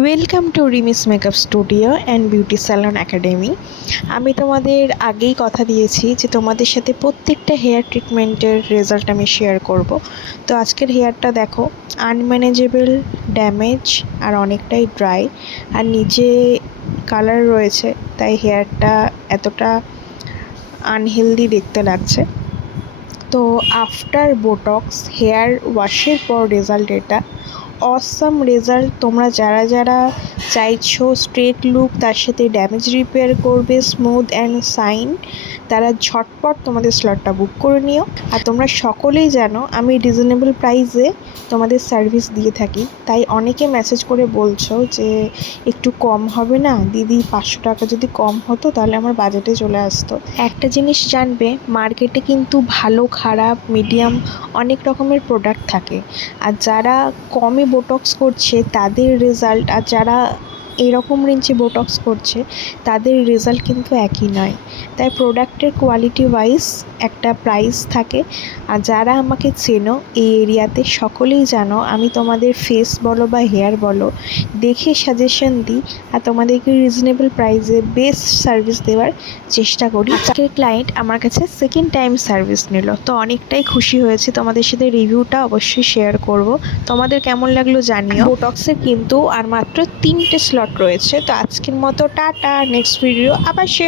Welcome to রিমিস makeup studio and beauty salon academy. আমি তোমাদের আগেই কথা দিয়েছি যে তোমাদের সাথে প্রত্যেকটা হেয়ার ট্রিটমেন্টের রেজাল্ট আমি শেয়ার করব। তো আজকের হেয়ারটা দেখো, আনম্যানেজেবল, ড্যামেজ আর অনেকটাই ড্রাই, আর নিচে কালার রয়েছে, তাই হেয়ারটা এতটা আনহেলদি দেখতে লাগছে। তো আফটার বোটক্স হেয়ার ওয়াশের পর রেজাল্ট এটা অসাম রেজাল্ট। তোমরা যারা যারা চাইছো স্ট্রেট লুক তার সাথে ড্যামেজ রিপেয়ার করবে, স্মুথ অ্যান্ড শাইন, তারা ঝটপট তোমাদের স্লটটা বুক করে নিও। আর তোমরা সকলেই জানো আমি রিজনেবল প্রাইসে তোমাদের সার্ভিস দিয়ে থাকি, তাই অনেকে মেসেজ করে বলছো যে একটু কম হবে না দিদি, 500 টাকা যদি কম হতো তাহলে আমার বাজেটে চলে আসতো। একটা জিনিস জানবে, মার্কেটে কিন্তু ভালো, খারাপ, মিডিয়াম অনেক রকমের প্রোডাক্ট থাকে। আর যারা কমে বোটক্স করছে তাদের রেজাল্ট আর যারা এরকম রেঞ্জে বোটক্স করছে তাদের রেজাল্ট কিন্তু একই নয়। তাই প্রোডাক্টের কোয়ালিটি ওয়াইজ একটা প্রাইস থাকে। আর যারা আমাকে চেনো এই এরিয়াতে সকলেই জানো আমি তোমাদের ফেস বলো বা হেয়ার বলো দেখে সাজেশন দিই, আর তোমাদেরকে রিজনেবল প্রাইসে বেস্ট সার্ভিস দেওয়ার চেষ্টা করি। আজকের ক্লায়েন্ট আমার কাছে সেকেন্ড টাইম সার্ভিস নিল, তো অনেকটাই খুশি হয়েছে। তোমাদের সাথে রিভিউটা অবশ্যই শেয়ার করব, তোমাদের কেমন লাগলো জানিও। বোটক্সের কিন্তু আর মাত্র 3টে স্লট রয়েছে। তো আজকের মতো টাটা, নেক্সট ভিডিও আবার শেয়ার।